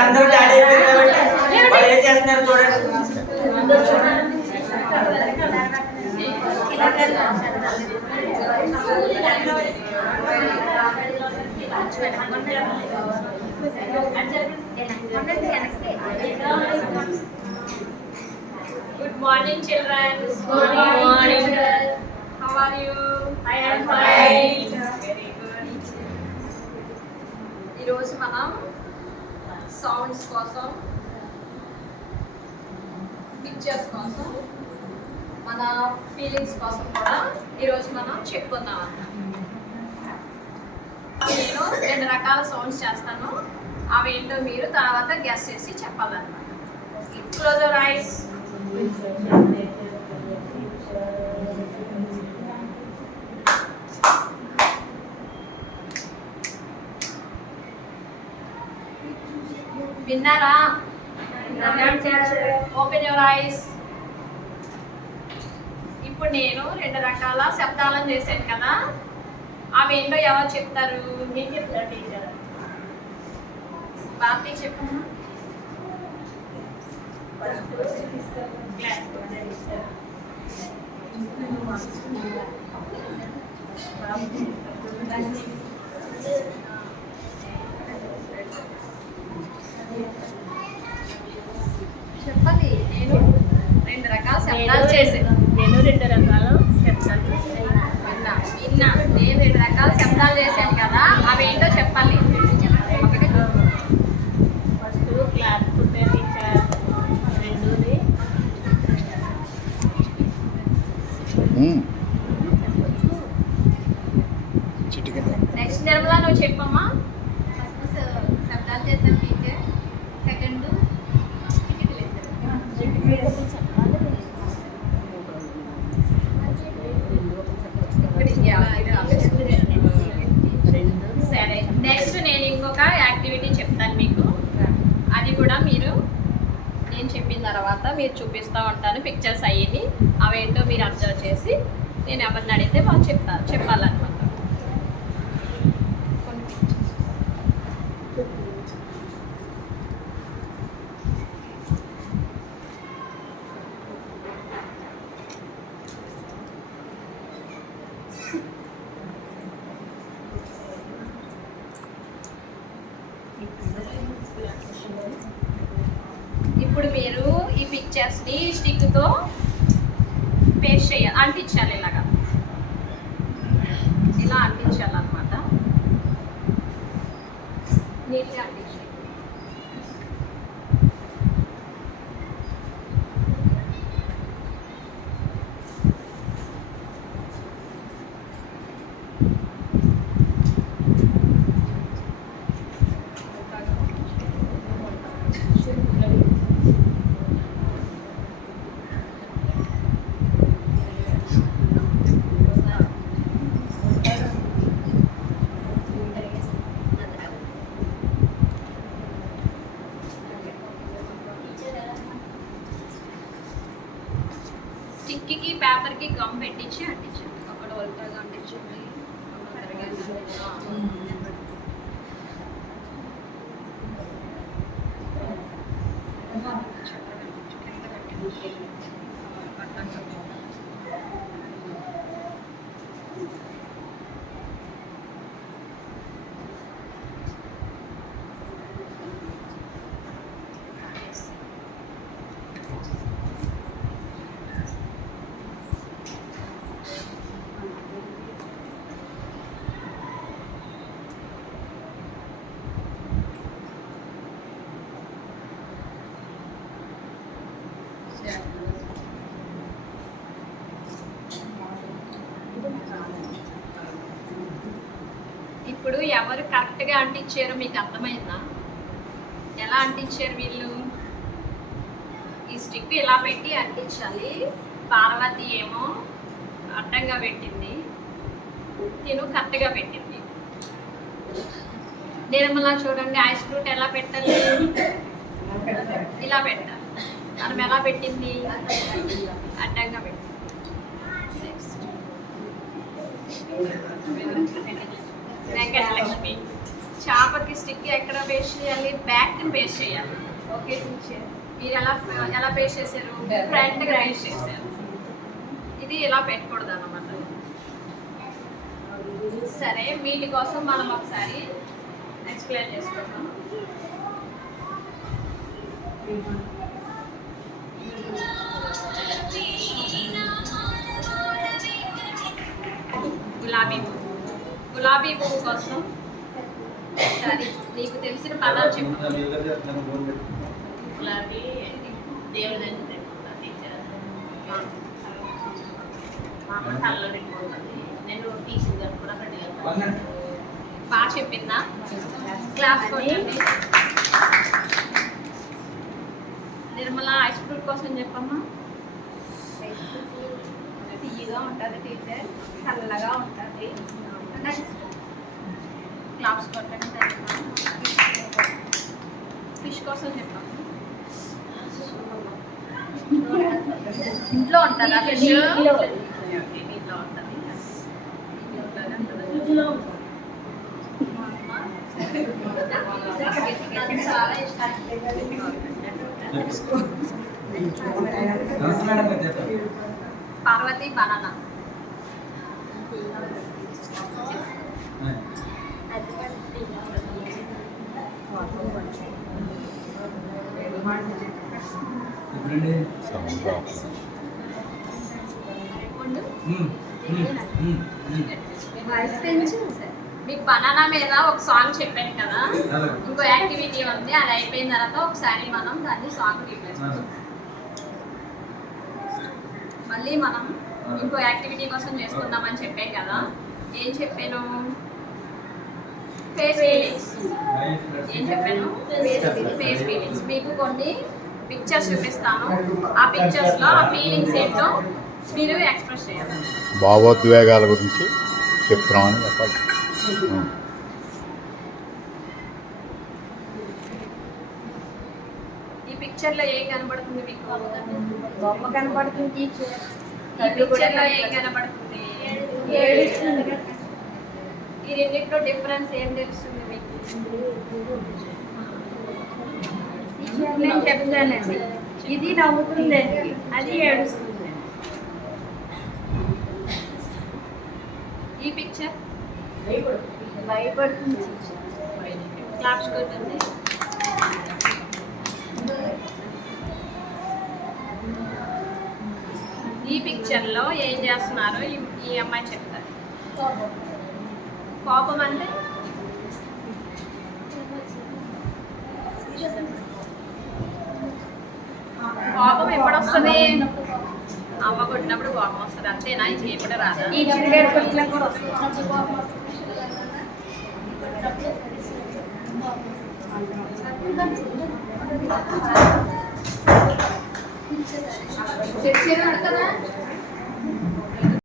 అందరూ డాడీ అయిపోయింది కాబట్టి వాళ్ళు ఏం చేస్తున్నారు చూడండి. Good morning, children. Good morning. How are you? I am fine. Very good. ఈరోజు మనం సౌండ్స్ కోసం, పిక్చర్స్ కోసం, మన ఫీలింగ్స్ కోసం కూడా ఈరోజు మనం చెప్పుకుందాం అన్నమాట. నేను 2 రకాల సౌండ్స్ చేస్తాను, అవి ఏంటో మీరు తర్వాత గెస్ చేసి చెప్పాలన్నమాట. Close your eyes. విన్నారా? Open your eyes. ఇప్పుడు నేను 2 రకాల శబ్దాలను చేశాను కదా, అవి ఏంటో ఎవరు చెప్తారు? నేను చెప్తాను టీచర్. భారతి చెప్పు. చెప్పాలి. నేను 2 రకాల శబ్దాలు చేశాను. నేను 2 రకాల శబ్దాలు విన్నా. నేను 2 రకాల శబ్దాలు చేశాను కదా, అవి ఏంటో చెప్పాలి. ఫస్ట్ క్లాస్ టీచర్, రెండోది నెక్స్ట్ నిర్మలా నువ్వు చెప్పమ్మా. శబ్దాలు చేస్తాం టీచర్. సెకండ్ సరే, నెక్స్ట్ నేను ఇంకొక యాక్టివిటీ చెప్తాను మీకు. అది కూడా మీరు నేను చెప్పిన తర్వాత మీరు చూపిస్తూ ఉంటాను పిక్చర్స్ అయ్యి, అవేంటో మీరు అబ్జర్వ్ చేసి నేను ఎవరిని అడిగితే వాళ్ళు చెప్పాలన్నమాట. ఇప్పుడు మీరు ఈ పిక్చర్స్ని స్టిక్తో పేస్ట్ చేయాలి, అంటించాలి. ఇలా అంటించాలన్నమాట. నీట్గా అంటించాలి. స్టిక్కి పేపర్కి గమ్ పెట్టించి అంటించండి. ఒకటి ఒలకగా అంటించండి, ఇప్పుడు ఎవరు కరెక్ట్గా అంటించారో మీకు అర్థమైందా? ఎలా అంటించారు వీళ్ళు? ఈ స్టిక్ ఇలా పెట్టి అంటించాలి. పార్వతి ఏమో అడ్డంగా పెట్టింది, తిను కరెక్ట్గా పెట్టింది. నిర్మలా చూడండి, ఐస్ ఫ్రూట్ ఎలా పెట్టాలి? ఇలా పెట్టాలి. మనం ఎలా పెట్టింది? అడ్డంగా పెట్టింది. నెక్స్ట్ వెంకటలక్ష్మి. చేపకి స్టిక్ ఎక్కడ పేస్ట్ చేయాలి? బ్యాక్ పేస్ట్ చేయాలి. Okay teacher. మీరు ఎలా పేస్ట్ చేశారు? ఫ్రంట్ గా పేస్ట్ చేశారు. ఇది ఇలా పెట్టకూడదు అన్నమాట. సరే, వీటి కోసం మనం ఒకసారి ఎక్స్ప్లెయిన్ చేసుకుందాం. గులాబీ పువ్వు కోసం సరే నీకు తెలిసిన పదాలు చెప్పు. గులాబీ దేవుడి దగ్గర పెట్టుకుంటా టీచర్. మా అమ్మ తలలో పెట్టుకుంటుంది. నేను టీచర్ గారు కూడా రెడీ. బాగా చెప్పిందా? క్లాస్ కొట్టండి. నిర్మల ఐస్ ఫ్రూట్ కోసం చెప్పమ్మా. తీయగా ఉంటుంది టీచర్, చల్లగా ఉంటుంది. క్లాప్స్ కొట్టండి. ఫిష్ కోసం చెప్పమ్మా. ఇంట్లో ఉంటుందా ఫిష్? ఇంట్లో ఉంటుంది. చాలా ఇష్టం. పార్వతి బనానా. మీకు బనానా మీద ఒక సాంగ్ చెప్పాను కదా, ఇంకో యాక్టివిటీ ఉంది. అది అయిపోయిన తర్వాత ఒకసారి మనం దాన్ని సాంగ్ రిప్లేస్ మళ్ళీ మనం ఇంకో యాక్టివిటీ కోసం చేసుకుందామని చెప్పాను కదా. ఏం చెప్పాను? Face feelings. ఏం చెప్పాను? Face feelings. మీకు కొన్ని పిక్చర్స్ చూపిస్తాను. ఆ పిక్చర్స్లో ఆ ఫీలింగ్స్ ఏంటో మీరు ఎక్స్ప్రెస్ చేయాలి. భావోద్వేగాల గురించి చెప్తున్నామని చెప్పాలి. ఈ పిక్చర్లో ఏం కనబడుతుంది మీకు? బొమ్మ కనపడుతుంది. ఈ పిక్చర్లో ఏం కనబడుతుంది? ఈ రెండింటిలో డిఫరెన్స్ ఏం తెలుస్తుంది మీకు? నేను చెప్తానండి. ఇది నవ్వుతుందండి, అది ఏడుస్తుంది. ఈ పిక్చర్ భయపడుతుంది. క్లాప్స్ కొట్టండి. ఈ పిక్చర్లో ఏం చేస్తున్నారు ఈ అమ్మాయి చెప్తారు. కోపం అంటే కోపం ఎప్పుడు వస్తుంది? అమ్మ కొట్టినప్పుడు కోపం వస్తుంది. అంతేనా? ఇది ఎప్పుడు రాదా? ఈ చిరుగడ్డ వచ్చినా కూడా వస్తుంది. చర్చ కదా